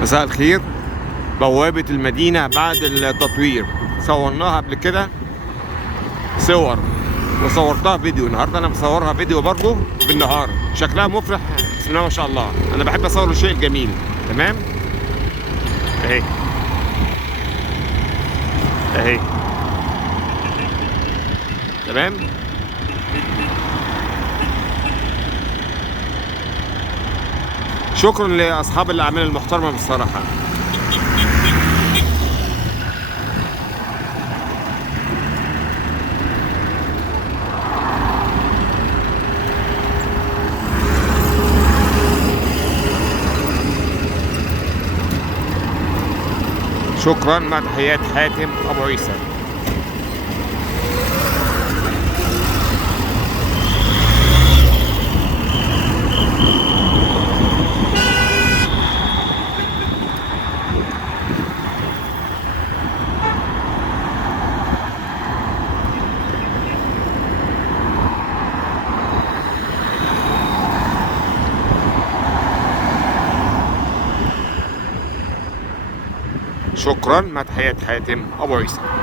مساء الخير. بوابة المدينة بعد التطوير صورناها قبل كده صور وصورتها فيديو. النهارده انا بصورها فيديو برضه بالنهار. شكلها مفرح، بسم الله ما شاء الله. انا بحب اصور الشيء الجميل. تمام اهي اهي. تمام. شكرا لاصحاب الاعمال المحترمه بصراحه. شكرا، مع تحيات حاتم ابو عيسى. شكرا، مع تحيات حاتم ابو عيسى.